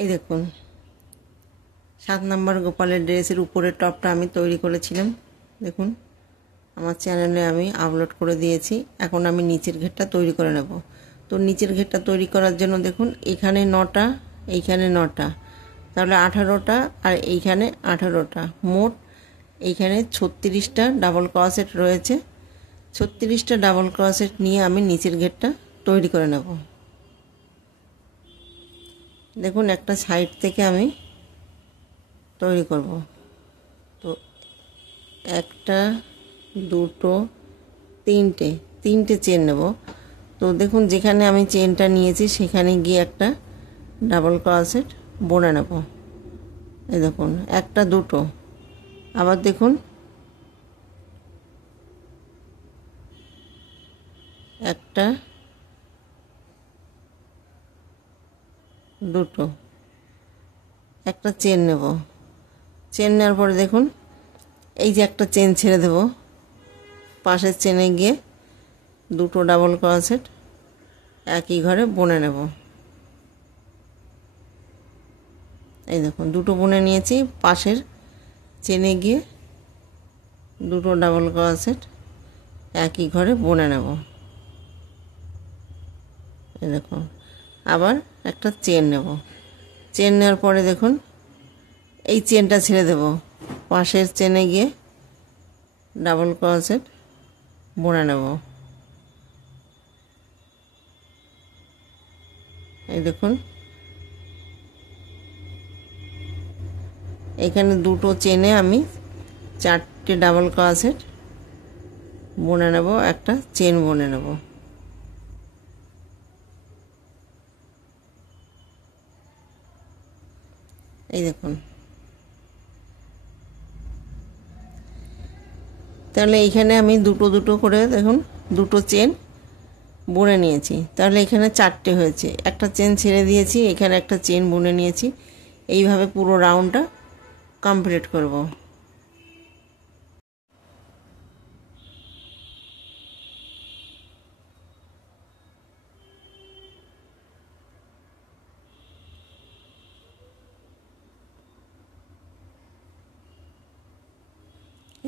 এই দেখুন 7 নম্বর গোপালের ড্রেসের উপরের টপটা আমি তৈরি করেছিলাম। দেখুন আমার চ্যানেলে আমি আপলোড করে দিয়েছি। এখন আমি নিচের ঘেরটা তৈরি করে নেব। তো নিচের ঘেরটা তৈরি করার জন্য দেখুন এখানে 9টা, এইখানে 9টা, তাহলে 18টা, আর এইখানে 18টা, মোট এইখানে 36টা ডাবল ক্রোশেট রয়েছে। 36টা ডাবল ক্রোশেট নিয়ে আমি নিচের ঘেরটা তৈরি করে নেব। দেখুন একটা সাইড থেকে আমি তৈরি করব। তো একটা, দুটো, তিনটে চেন নেব। তো দেখুন যেখানে আমি চেনটা নিয়েছি সেখানে গিয়ে একটা ডাবল ক্রোশেট বুনে নেব। এই দেখুন একটা, দুটো, আবার দেখুন একটা, দুটো, একটা চেন নেব। চেন নেওয়ার পরে দেখুন এই যে একটা চেন ছেড়ে দেব, পাশের চেনে গিয়ে দুটো ডাবল ক্রোশেট একই ঘরে বুনে নেব। এই দেখুন দুটো বুনে নিয়েছি, পাশের চেনে গিয়ে দুটো ডাবল ক্রোশেট একই ঘরে বুনে নেব। এই দেখুন আবার একটা চেন নেব। চেন নেওয়ার পরে দেখুন এই চেনটা ছেড়ে দেব, পাশের চেনে গিয়ে ডাবল ক্রোশেট বুনে নেব। এই দেখুন এখানে দুটো চেনে আমি 4টে ডাবল ক্রোশেট বুনে নেব, একটা চেন বুনে নেব। এই দেখুন তাহলে এইখানে আমি দুটো দুটো করে দেখুন দুটো চেন বুনে নিয়েছি। তাহলে এখানে 4টে হয়েছে, একটা চেন ছেড়ে দিয়েছি, এখানে একটা চেন বুনে নিয়েছি। এইভাবে পুরো রাউন্ডটা কমপ্লিট করব।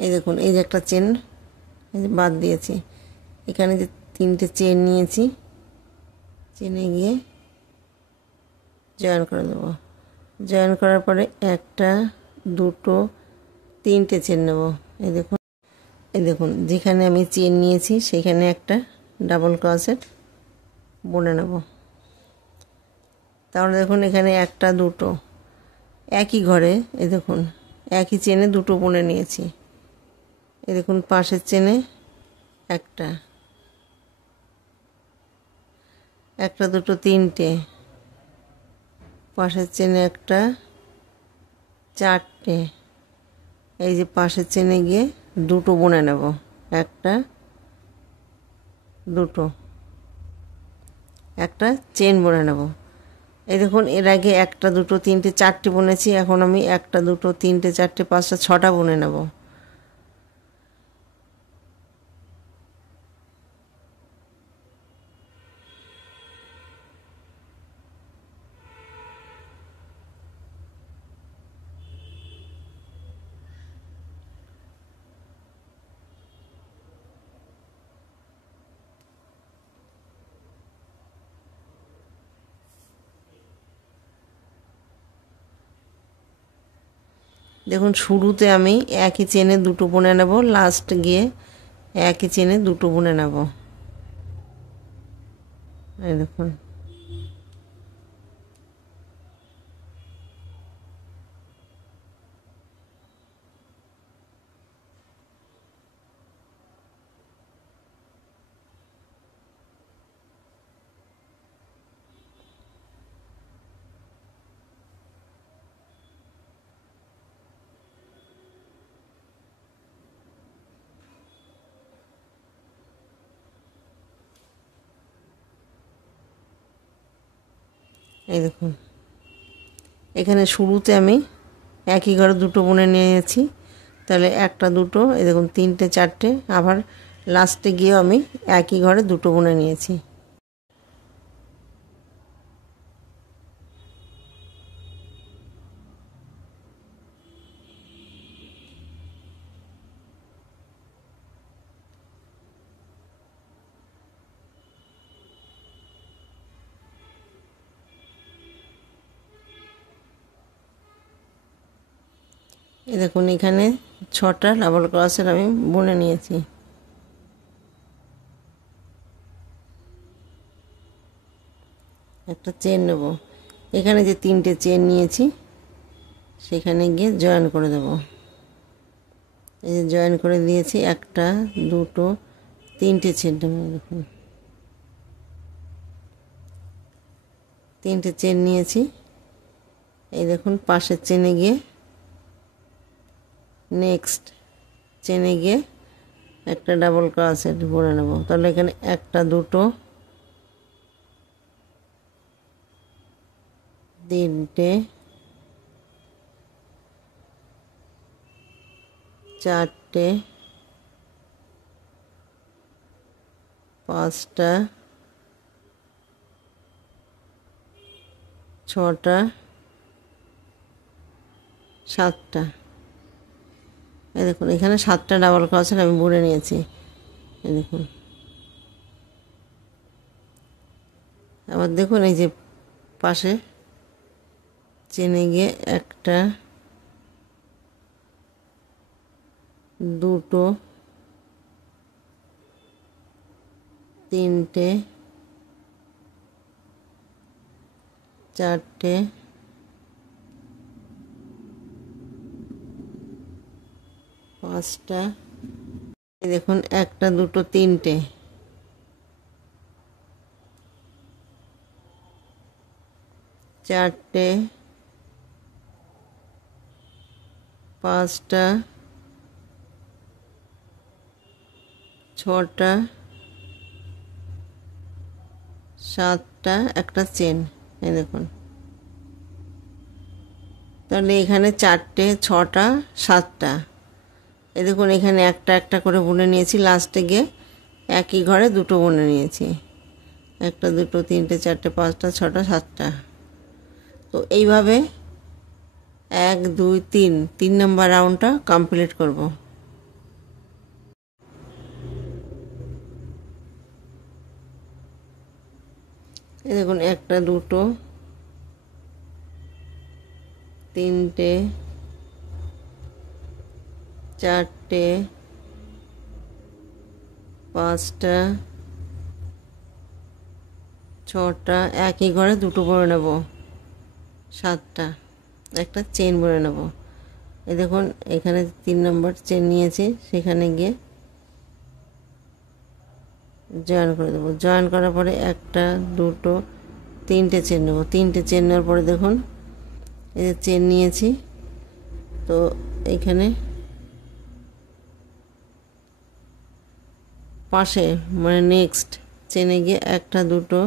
এই দেখুন এই যে একটা চেন এই যে বাদ দিয়েছি, এখানে যে 3টে চেন নিয়েছি, চেনে গিয়ে জয়েন করে দেবো। জয়েন করার পরে একটা, দুটো, 3টে চেন নেব। এই দেখুন যেখানে আমি চেন নিয়েছি সেখানে একটা ডাবল ক্রোশেট বুনে নেব। তাহলে দেখুন এখানে একটা, দুটো একই ঘরে, এই দেখুন একই চেনে দুটো বুনে নিয়েছি। এই দেখুন পাশের চেনে একটা, একটা, দুটো, 3টে, পাশের চেনে একটা, 4টে, এই যে পাশের চেনে গিয়ে দুটো বুনে নেব, একটা, দুটো, একটা চেন বুনে নেব। এই দেখুন এর আগে একটা, দুটো, 3টে, 4টে বুনেছি, এখন আমি একটা, দুটো, 3টে, 4টে, 5টা, 6টা বুনে নেব। দেখুন শুরুতে আমি একই চেনে দুটো বুনে নেব, লাস্ট গিয়ে একই চেনে দুটো বুনে নেব। এই দেখুন এই দেখুন এখানে শুরুতে আমি একই ঘরে দুটো বুনে নিয়েছি, তাহলে একটা, দুটো, এই দেখুন 3টে, 4টে, আবার লাস্টে গিয়েও আমি একই ঘরে দুটো বুনে নিয়েছি। এই দেখুন এখানে 6টা ডাবল ক্রসের আমি বুনে নিয়েছি। একটা চেন নেব, এখানে যে 3টে চেন নিয়েছি সেখানে গিয়ে জয়েন করে দেব। এই যে জয়েন করে দিয়েছি, 1টা 2টো 3টে চেন নেব। দেখুন 3টে চেন নিয়েছি। এই দেখুন পাশের চেনে গিয়ে নেক্সট চেনে গিয়ে একটা ডাবল ক্রোশেট বুনে নেব। তাহলে এখানে 1টা 2টো 3টে 4টে 5টা 6টা 7টা। এই দেখুন এখানে 7টা ডাবল ক্রোশেট আমি বুনে নিয়েছি। এই দেখুন আবার দেখুন এই যে পাশে চেনে গিয়ে 1টা 2টো 3টে 4টে 5টা। এই দেখুন 1টা 2টো 3টে 4টে 5টা 6টা 7টা, একটা চেন। এই দেখুন তাহলে এখানে 4টে 6টা 7টা। এই দেখুন এখানে একটা একটা করে বুনে নিয়েছি, লাস্টে গিয়ে একই ঘরে 2টো বুনে নিয়েছি। 1টা 2টো 3টে 4টে 5টা 6টা 7টা। তো এইভাবে 1 2 3 নম্বর রাউন্ডটা কমপ্লিট করব। এই দেখুন 1টা 2টো 3টে 4টে 5টা 6টা, একই ঘরে 2টো বুনে নেব। 7টা, একটা চেন বুনে নেব। এই দেখুন এখানে 3 নম্বর চেন নিয়েছি, সেখানে গিয়ে জয়েন করে দেবো। জয়েন করার পরে 1টা 2টো 3টে চেন নেব। 3টে চেন নেওয়ার পরে দেখুন এই যে চেন নিয়েছি, তো এইখানে পাশে মানে নেক্সট চেনে গিয়ে 1টা 2টো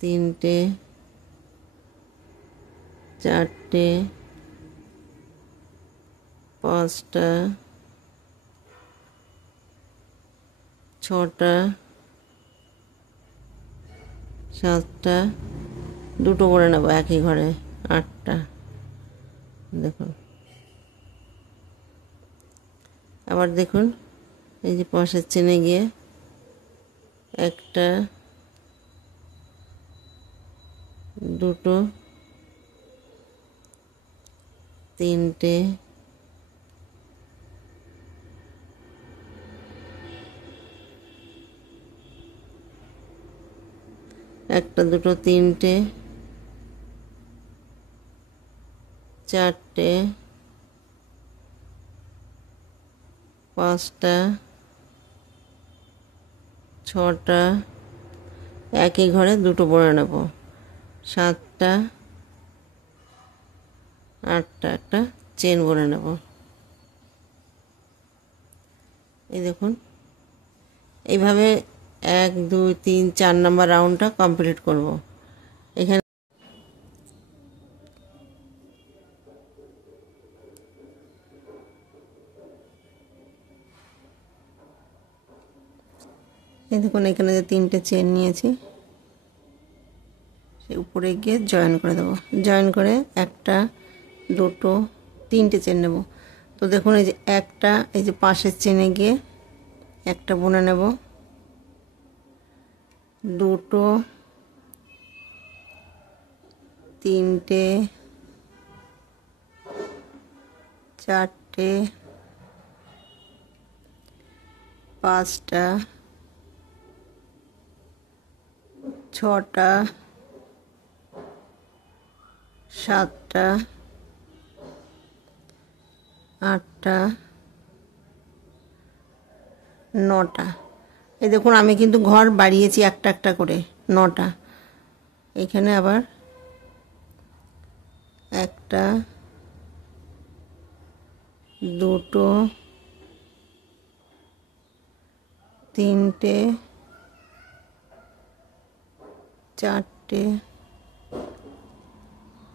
3টে 4টে 5টা 6টা 7টা, 2টো করে নেব একই ঘরে 8টা। দেখুন আবার দেখুন এই যে পাশের চেনে গিয়ে 1টা 2টো 3টে 1টা 2টো 3টে 4টে 5টা 6টা, একই ঘরে 2টো বুনে নেব। 7টা 8টা, একটা চেন বুনে নেব। এই দেখুন এইভাবে 1 2 3 4 নম্বর রাউন্ডটা কমপ্লিট করব। এখানে এই দেখুন এখানে যে 3টে চেন নিয়েছি, সেই উপরে গিয়ে জয়েন করে দেবো। জয়েন করে 1টা 2টো 3টে চেন নেব। তো দেখুন এই যে একটা, এই যে পাশের চেনে গিয়ে একটা বুনে নেব, 2টো 3টে চারটে, পাঁচটা, ছটা, সাতটা, আটটা, নটা। এই দেখুন আমি কিন্তু ঘর বাড়িয়েছি একটা একটা করে, নটা। এখানে আবার একটা, দুটো, তিনটে, চারটে,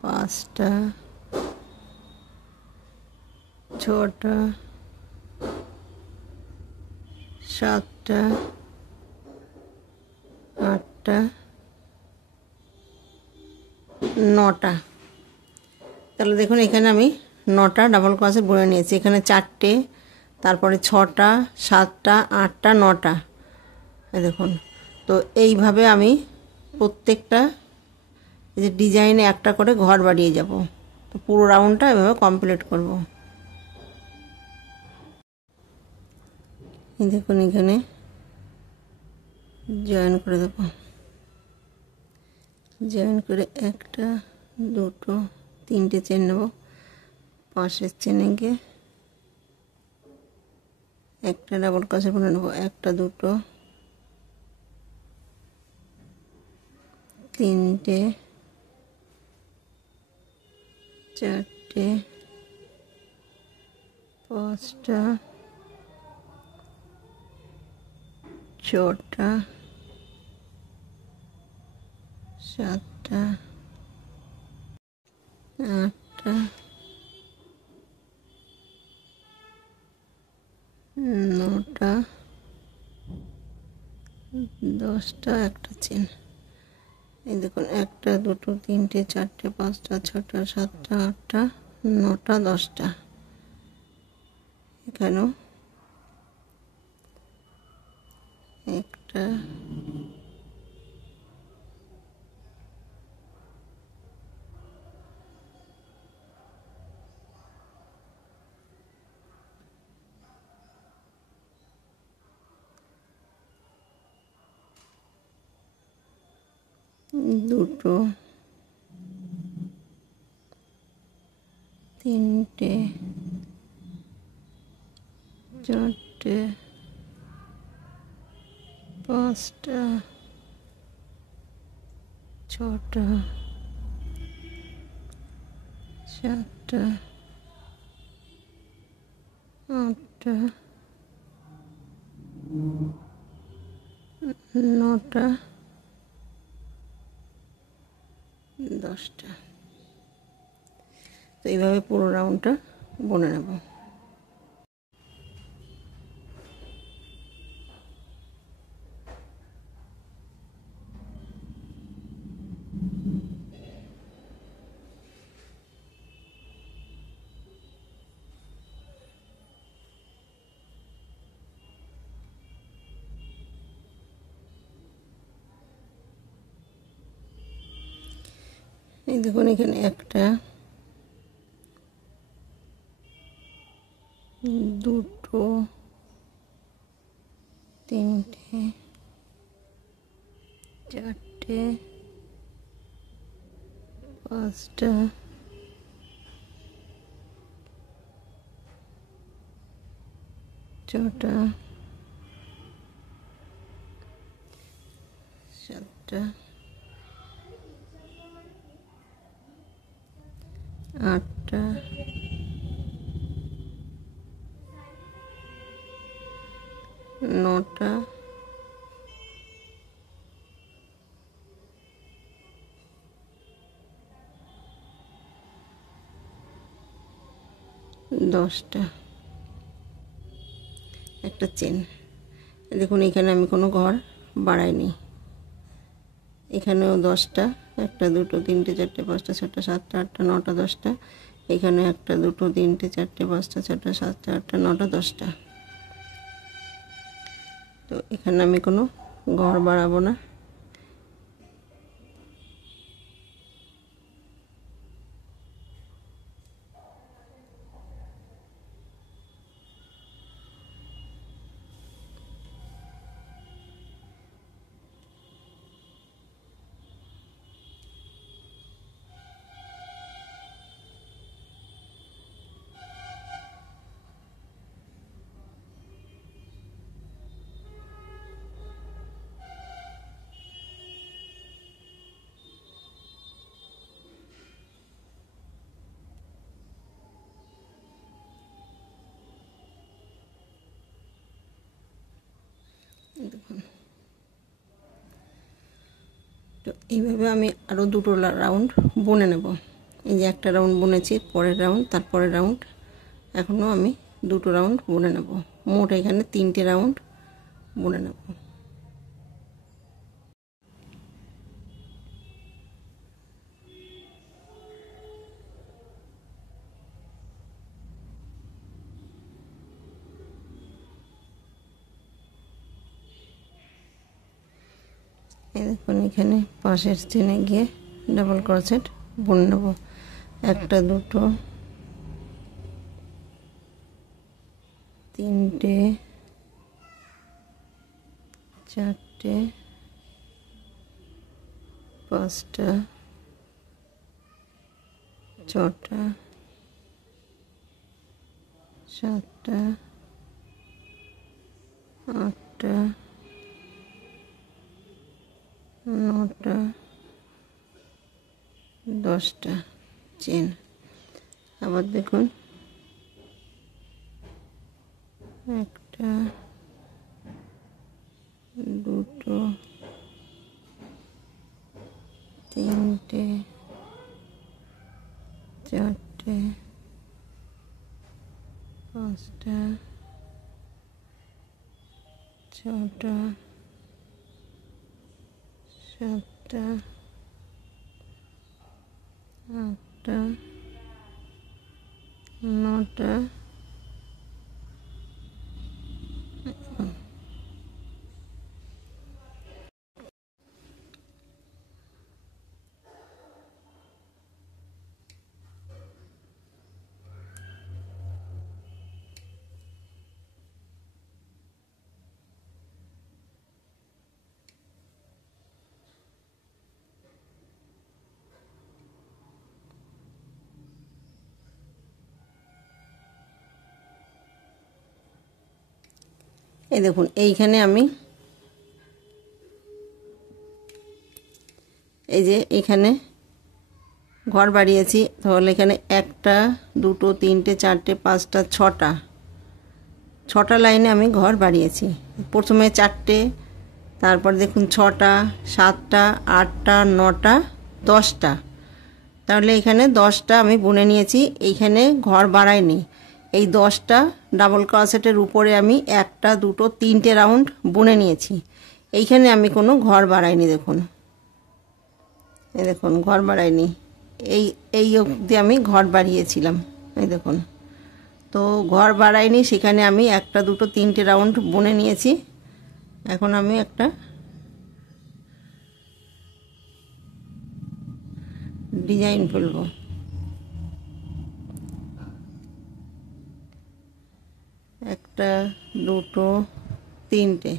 পাঁচটা, ছটা, সাতটা, আটটা, নটা। তাহলে দেখুন এখানে আমি নটা ডাবল ক্রোশেট বুনে নিয়েছি। এখানে চারটে, তারপরে ছটা, সাতটা, আটটা, নটা। এই দেখুন। তো এইভাবে আমি প্রত্যেকটা এই যে ডিজাইনে একটা করে ঘর বাড়িয়ে যাব। তো পুরো রাউন্ডটা এভাবে কমপ্লিট করব। এই দেখুন এখানে জয়েন করে দেব। জয়েন করে একটা, দুটো, তিনটে চেন নেব। পাশের চেনে গিয়ে একটা ডাবল ক্রোশেট বুনে নেব। একটা, দুটো, তিনটে, চারটে, পাঁচটা, ছটা, সাতটা, আটটা, নটা, দশটা, একটা চেন। এই দেখুন একটা, দুটো, তিনটে, চারটে, পাঁচটা, ছটা, সাতটা, আটটা, নটা, দশটা। এখানেও একটা, দুটো, তিনটে, চারটে, পাঁচটা, ছটা, সাতটা, আটটা, নটা, দশটা। তো এইভাবে পুরো রাউন্ডটা বুনে নেব। এই দেখুন এখানে একটা, দুটো, তিনটে, চারটে, পাঁচটা, ছটা, সাতটা, আটটা, নটা, দশটা, একটা চেন। দেখুন এখানে আমি কোনো ঘর বাড়াইনি। এখানেও দশটা, একটা, দুটো, তিনটে, চারটে, পাঁচটা, ছটা, সাতটা, আটটা, নটা, দশটা। এখানে একটা, দুটো, তিনটে, চারটে, পাঁচটা, ছটা, সাতটা, আটটা, নটা, দশটা। তো এখানে আমি কোনো ঘর বাড়াবো না। এইভাবে আমি আরও দুটো রাউন্ড বুনে নেব। এই যে একটা রাউন্ড বুনেছি, পরের রাউন্ড, তারপরের রাউন্ড, এখনও আমি দুটো রাউন্ড বুনে নেব। মোট এখানে 3টে রাউন্ড বুনে নেব। এই দেখুন এখানে পাশের চেনে গিয়ে ডাবল ক্রোশেট বুনে নেব। একটা, দুটো, 3টে, 4টে, 5টা, 6টা, 7টা, 8টা, 9টা, 10টা চেন। আবার দেখুন একটা, দুটো, 3টে, 4টে, 5টা, 6টা, 7টা, 8টা, 9টা, এই দেখুন এইখানে আমি এই যে এখানে ঘর বাড়িয়েছি, তাহলে এখানে 1টা, 2টো, 3টে, 4টে, 5টা, 6টা লাইনে আমি ঘর বাড়িয়েছি। প্রথমে 4টে, তারপর দেখুন 6টা, 7টা, 8টা, 9টা, 10টা, তাহলে এখানে 10টা আমি বুনে নিয়েছি। এইখানে ঘর বাড়াইনি। এই 10টা ডাবল ক্রোশেটের উপরে আমি 1টা, 2টো, 3টে রাউন্ড বুনে নিয়েছি। এইখানে আমি কোনো ঘর বাড়াইনি। দেখুন এই দেখুন ঘর বাড়াইনি, এই এই অবধি আমি ঘর বাড়িয়েছিলাম। এই দেখুন, তো ঘর বাড়াইনি, সেখানে আমি 1টা, 2টো, 3টে রাউন্ড বুনে নিয়েছি। এখন আমি একটা ডিজাইন ফেলবো। একটা, দুটো, 3টে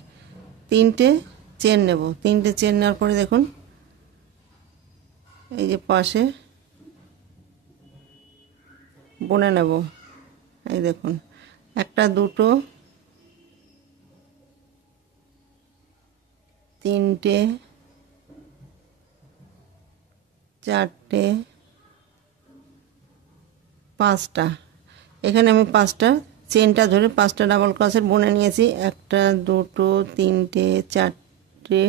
চেন নেব। 3টে চেন নেওয়ার পরে দেখুন এই যে পাশে বুনে নেব। এই দেখুন একটা, দুটো, 3টে, 4টে, 5টা, এখানে আমি 5টা চেনটা ধরে 5টা ডাবল ক্রোশেট বুনে নিয়েছি। একটা, দুটো, 3টে, 4টে,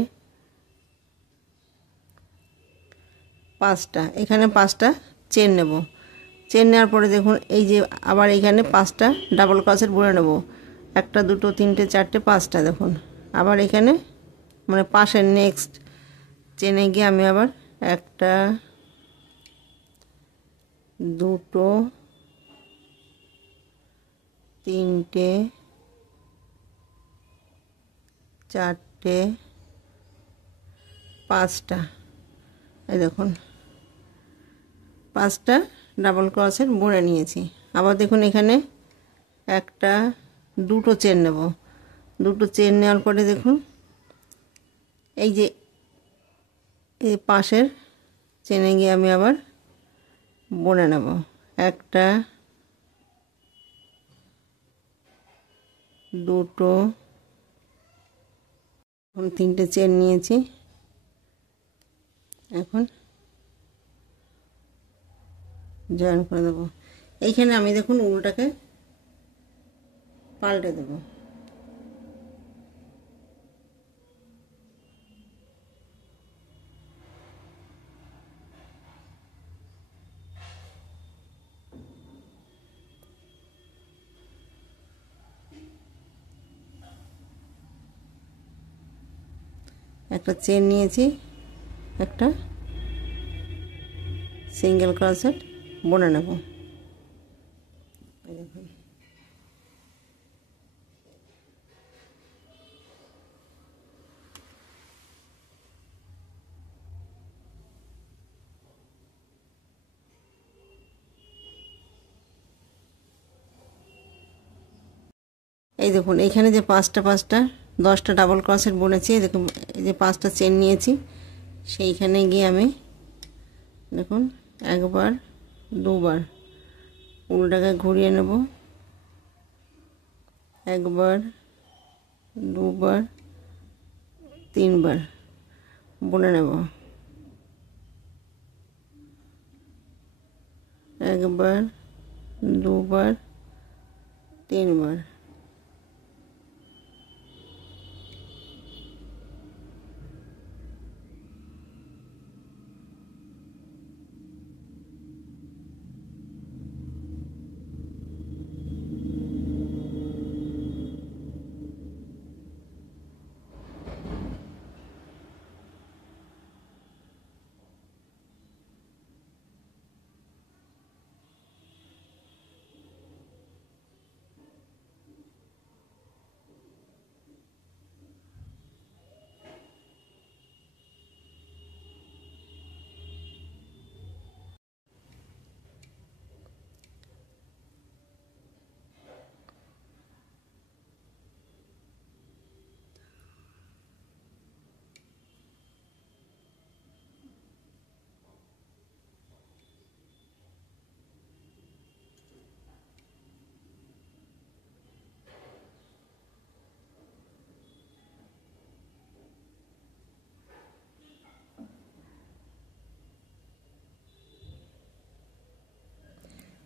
5টা, এখানে 5টা চেন নেব। চেন নেওয়ার পরে দেখুন এই যে আবার এখানে 5টা ডাবল ক্রোশেট বুনে নেব। একটা, দুটো, 3টে, 4টে, 5টা, দেখুন আবার এখানে মানে পাশের নেক্সট চেনে গিয়ে আমি আবার একটা, দুটো, 3টে, 4টে, 5টা, এই দেখুন 5টা ডাবল ক্রোশেট বুনে নিয়েছি। আবার দেখুন এখানে একটা, দুটো চেন নেব। দুটো চেন নেওয়ার পরে দেখুন এই যে এই পাশের চেনে গিয়ে আমি আবার বুনে নেব। একটা, দুটো, এখন 3টে চেন নিয়েছি। এখন জয়েন করে দেবো। এইখানে আমি দেখুন উলটাকে পাল্টে দেবো। একটা চেন নিয়েছি, একটা সিঙ্গেল ক্রোশেট বুনে নেব। এই দেখুন এইখানে যে পাঁচটা 10টা ডাবল ক্রোশেট বুনেছি, দেখুন এই যে 5টা চেন নিয়েছি, সেইখানে গিয়ে আমি দেখুন একবার দুবার উল্টাকে ঘুরিয়ে নেব, একবার দুবার তিনবার বুনে নেব, একবার দুবার তিনবার।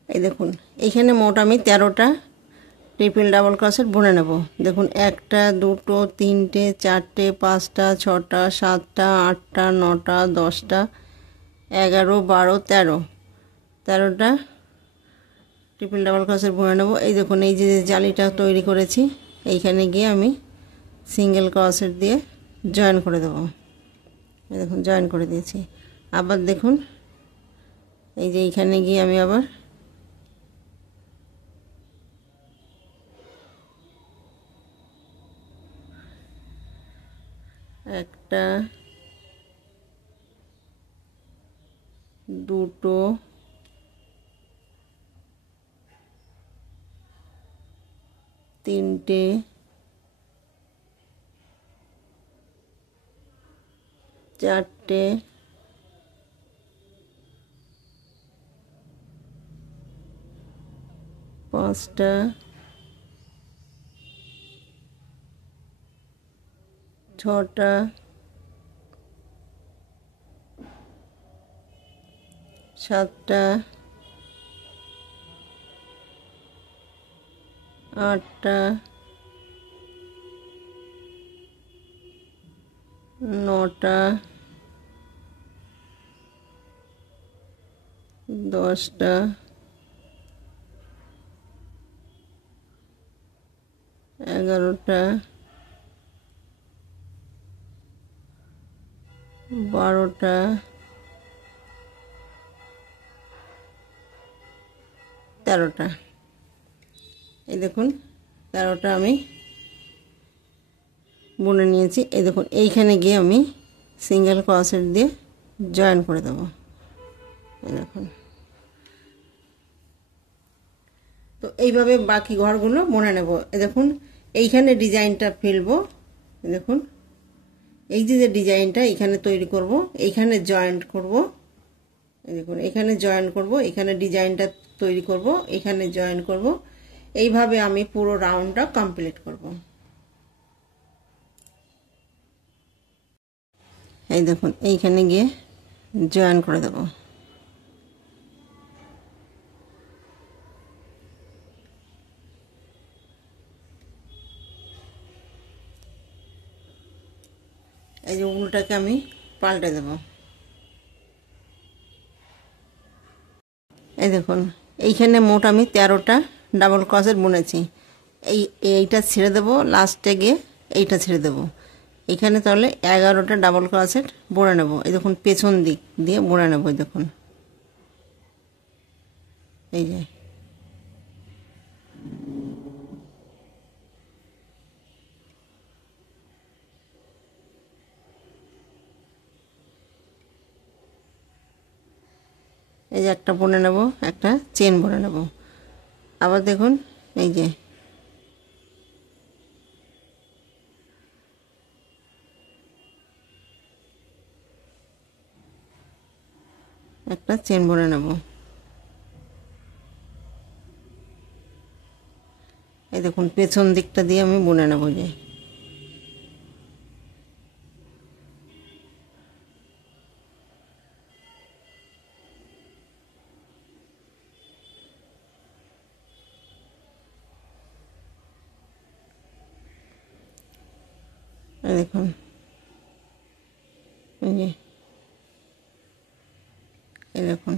এই দেখুন এইখানে মোট আমি 13টা ট্রিপল ডাবল ক্রোশেট বুনে নেব। দেখুন একটা দুটো তিনটে চারটে 5টা 6টা 7টা 8টা 9টা 10টা 11 12 13টা ট্রিপল ডাবল ক্রোশেট বুনে নেব। এই দেখুন এই যে জালিটা তৈরি করেছি, এইখানে গিয়ে আমি সিঙ্গেল ক্রোশেট দিয়ে জয়েন করে দেব। এই দেখুন জয়েন করে দিয়েছি। আবার দেখুন এই যে এইখানে গিয়ে আমি আবার একটা দুটো তিনটে চারটে পাঁচটা ছটা সাতটা আটটা নটা 10টা 11টা 12টা 13টা। এই দেখুন 13টা আমি বুনে নিয়েছি। এই দেখুন এইখানে গিয়ে আমি সিঙ্গেল ক্রোশেট দিয়ে জয়েন করে দেব। এই দেখুন, তো এইভাবে বাকি ঘরগুলো বুনে নেব। এই দেখুন এইখানে ডিজাইনটা ফেলবো। দেখুন এই যে ডিজাইনটা এখানে তৈরি করব, এইখানে জয়েন্ট করব। এই দেখুন এখানে জয়েন করব, এখানে ডিজাইনটা তৈরি করব, এখানে জয়েন করব। এইভাবে আমি পুরো রাউন্ডটা কমপ্লিট করব। এই দেখুন এইখানে গিয়ে জয়েন করে দেব। এই যে উল্টাকে আমি পাল্টে দেব। এই দেখুন এইখানে মোট আমি 13টা ডাবল ক্রোশেট বুনেছি। এইটা ছেড়ে দেব, লাস্টে গিয়ে এইটা ছেড়ে দেব। এখানে তাহলে 11টা ডাবল ক্রোশেট বুনে নেব। এই দেখুন পেছন দিক দিয়ে বুনে নেব। এই দেখুন এই যে এই যে একটা বুনে নেব, একটা চেন বুনে নেব। আবার দেখুন এই যে একটা চেন বুনে নেব। এই দেখুন পেছন দিকটা দিয়ে আমি বুনে নেব। যে এই দেখুন এই যে এই দেখুন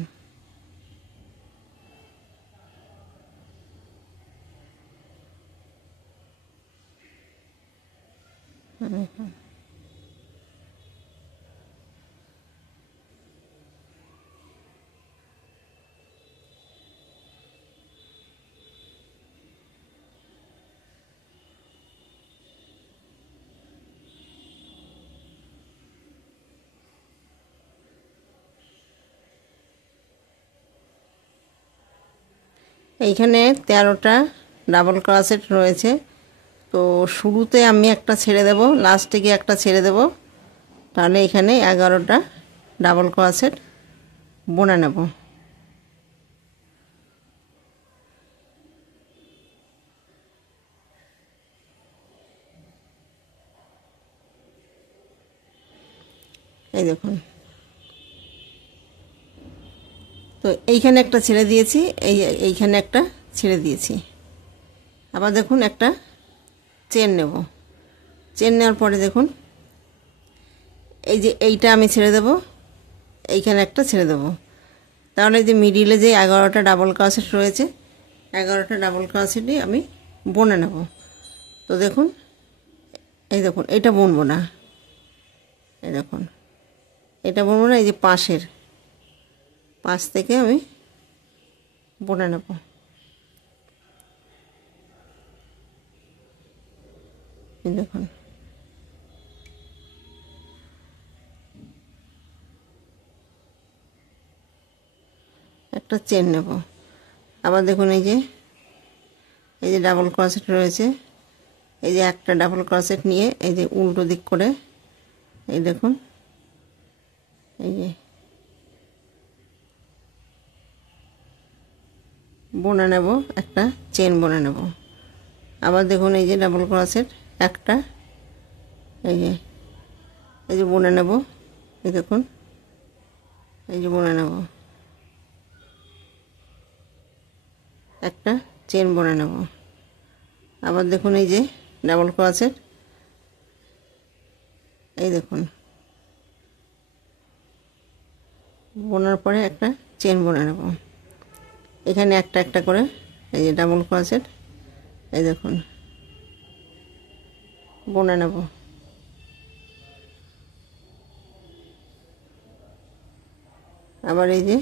এইখানে 13টা ডাবল ক্রোশেট রয়েছে। তো শুরুতে আমি একটা ছেড়ে দেব, লাস্টে গিয়ে একটা ছেড়ে দেব, তাহলে এখানে 11টা ডাবল ক্রোশেট বুনে নেব। এই দেখুন তো এইখানে একটা ছেড়ে দিয়েছি, এইখানে একটা ছেড়ে দিয়েছি। আবার দেখুন একটা চেন নেব। চেন নেওয়ার পরে দেখুন এই যে এইটা আমি ছেড়ে দেব, এইখানে একটা ছেড়ে দেব, তাহলে এই যে মিডিলে যে 11টা ডাবল ক্রোশেট রয়েছে, 11টা ডাবল ক্রোশেটই আমি বুনে নেব। তো দেখুন এই দেখুন এটা বুনবো না, এই দেখুন এটা বুনবো না, এই যে পাশ থেকে আমি বুনে নেব। এই দেখুন একটা চেন নেব। আবার দেখুন এই যে ডাবল ক্রোশেট রয়েছে, এই যে একটা ডাবল ক্রোশেট নিয়ে এই যে উল্টো দিক করে এই দেখুন এই যে বুনে নেব, একটা চেন বুনে নেব। আবার দেখুন এই যে ডাবল ক্রোশেট একটা এই যে বুনে নেব, এই দেখুন এই যে বুনে নেব, একটা চেন বুনে নেব। আবার দেখুন এই যে ডাবল ক্রোশেট, এই দেখুন বোনার পরে একটা চেন বুনে নেব। এখানে একটা একটা করে এই যে ডাবল ক্রোশেট এই দেখুন বুনে নেব। আবার এই যে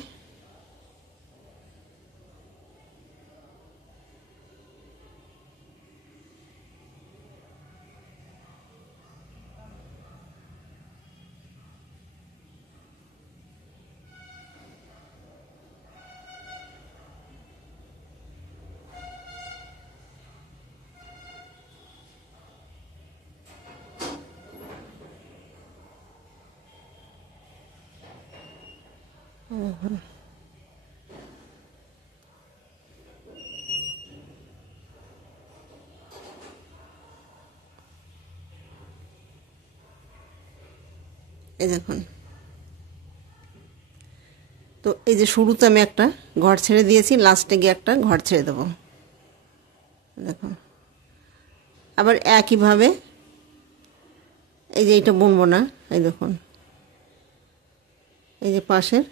এই দেখুন তো এই যে শুরুতে আমি একটা ঘর ছেড়ে দিয়েছি, লাস্টে গিয়ে একটা ঘর ছেড়ে দেবো। দেখুন আবার একইভাবে এই যে এইটা বুনবো না, এই দেখুন এই যে পাশের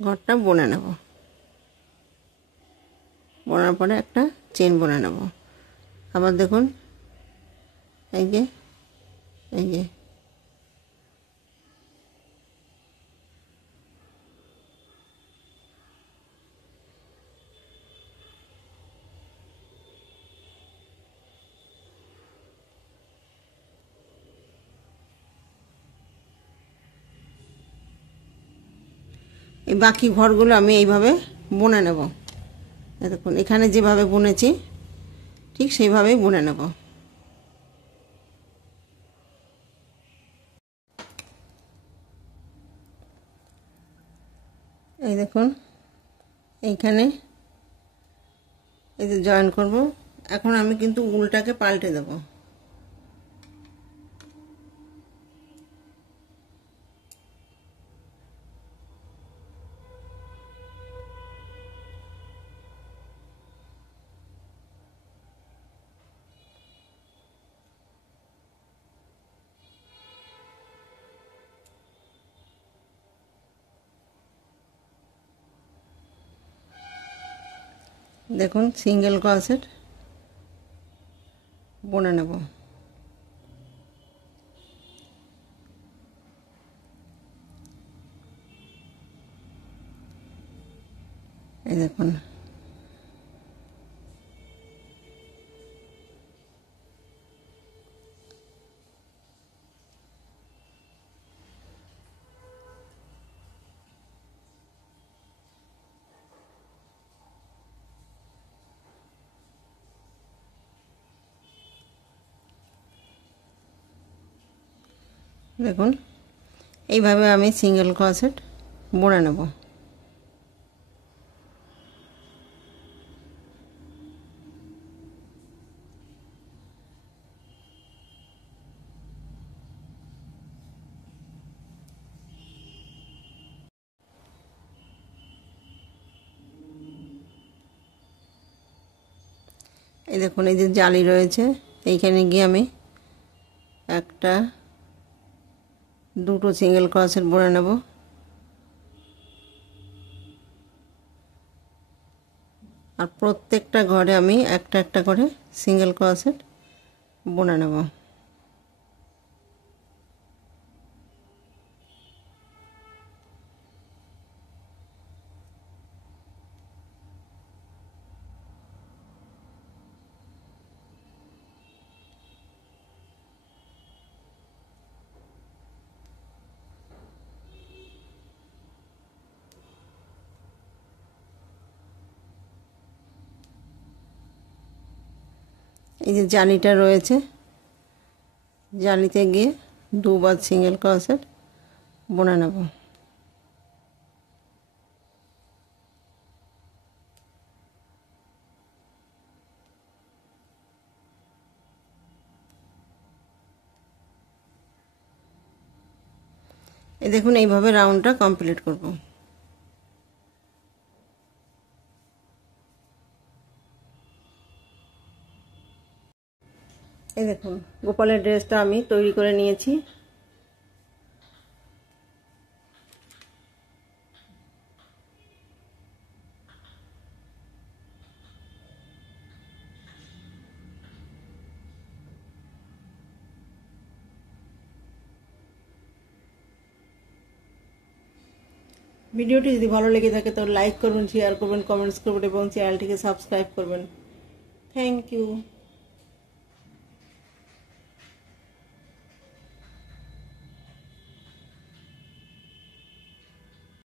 ঘরটা বুনে নেব, বোনার পরে একটা চেন বুনে নেব। আবার দেখুন এই যে এই যে এই বাকি ঘরগুলো আমি এইভাবে বুনে নেব। দেখুন এখানে যেভাবে বুনেছি ঠিক সেইভাবেই বুনে নেব। এই দেখুন এইখানে এই যে জয়েন করব। এখন আমি কিন্তু উলটাকে পাল্টে দেব। দেখুন সিঙ্গেল ক্রোশেট বুনে নেব। এই দেখুন দেখুন এইভাবে আমি সিঙ্গেল ক্রোশেট বুনে নেব। এই দেখুন এই যে জালি রয়েছে, এইখানে গিয়ে আমি একটা দুটো সিঙ্গেল ক্রোশেট বুনে নেব। আর প্রত্যেকটা ঘরে আমি একটা একটা করে সিঙ্গেল ক্রোশেট বুনে নেব। এই যে জালিটা রয়েছে, জালিতে গিয়ে দুবার সিঙ্গেল ক্রোশেট বুনে নেব। এই দেখুন এইভাবে রাউন্ডটা কমপ্লিট করব। এই দেখুন গোপালের ড্রেসটা আমি তৈরি করে নিয়েছি। ভিডিওটি যদি ভালো লেগে থাকে তো লাইক করবেন, শেয়ার করবেন, কমেন্টস করবেন এবং চ্যানেলটিকে সাবস্ক্রাইব করবেন। Thank you.